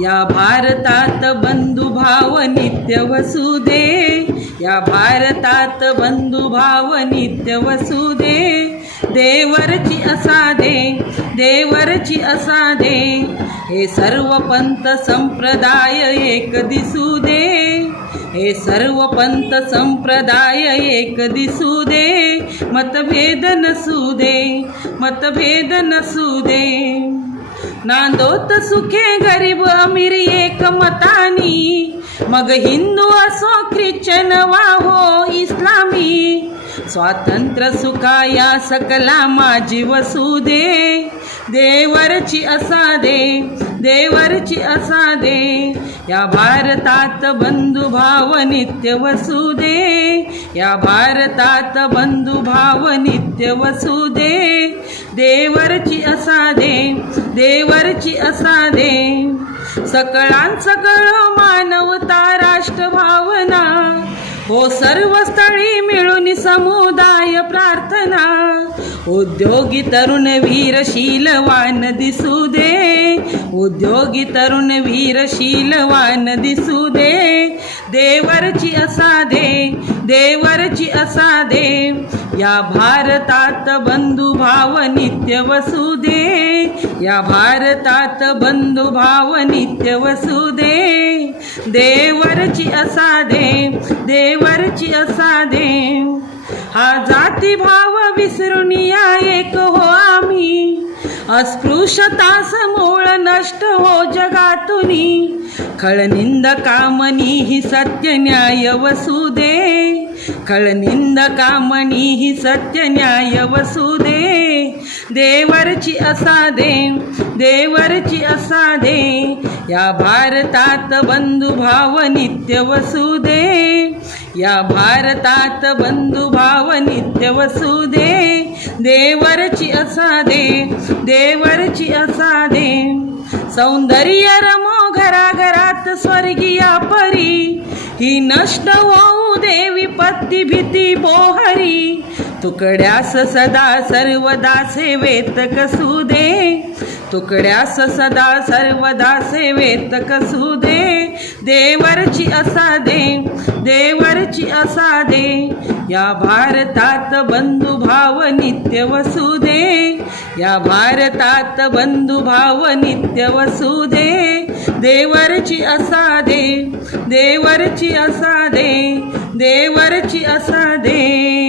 या भारतात बंधुभाव नित्य वसुदे. या भारतात बंधुभाव नित्य वसुदे. देवरची असादे देवरची असादे हे सर्व पंत संप्रदाय एक दिसू दे हे सर्व पंत संप्रदाय एक दिसू दे मतभेद नसू दे मतभेद नसू दे नांदोत सुखे गरीब अमीर एक मतानी. मग हिंदू असो ख्रिश्चन वा हो इस्लामी. स्वातंत्र्य सुखाया सकला माझी वसू दे देवरची असा दे देवरची असा दे या भारतात बंधुभाव नित्य वसू दे या भारतात बंधुभाव नित्य वसू दे देवरची असा दे देवरची असा दे सकळां सकळ मानवता राष्ट्र भावना हो सर्व स्थळी मिळून समुदाय प्रार्थना. उद्योगी तरुण वीरशीलवान दिसू दे. उद्योगी तरुण वीरशीलवान दिसू दे. देवरची असा दे देवरची असा दे या भारतात बंधुभाव नित्य वसू दे या भारतात बंधुभाव नित्य वसू दे देवरची असा दे देवरची असा देव. हा जाती भाव विसरून या एक हो आम्ही. अस्पृश्यता समूळ नष्ट हो जगातुनी. खळनिंद कामनी ही सत्य न्याय वसू कळनिंद कामणी ही सत्य न्याय वसू दे. देवरची असा दे देवरची असा दे. या भारतात बंधुभाव नित्य वसू दे. या भारतात बंधुभाव नित्य वसू दे. देवरची असा दे देवरची असा दे. सौंदर्य रमो घराघरात स्वर्गीया परी. ही नष्ट हो होऊ दे विपत्ती भीती बोहरी. तुकड्यास सदा सर्वदा सेवेत कसू दे तुकड्यास सदा सर्वदा सेवेत कसू दे देवरची असा दे देवरची असा दे. या भारतात बंधुभाव नित्य वसू दे या भारतात बंधुभाव नित्य वसू दे. देवरची असा दे देवरची असा दे देवरची असा दे.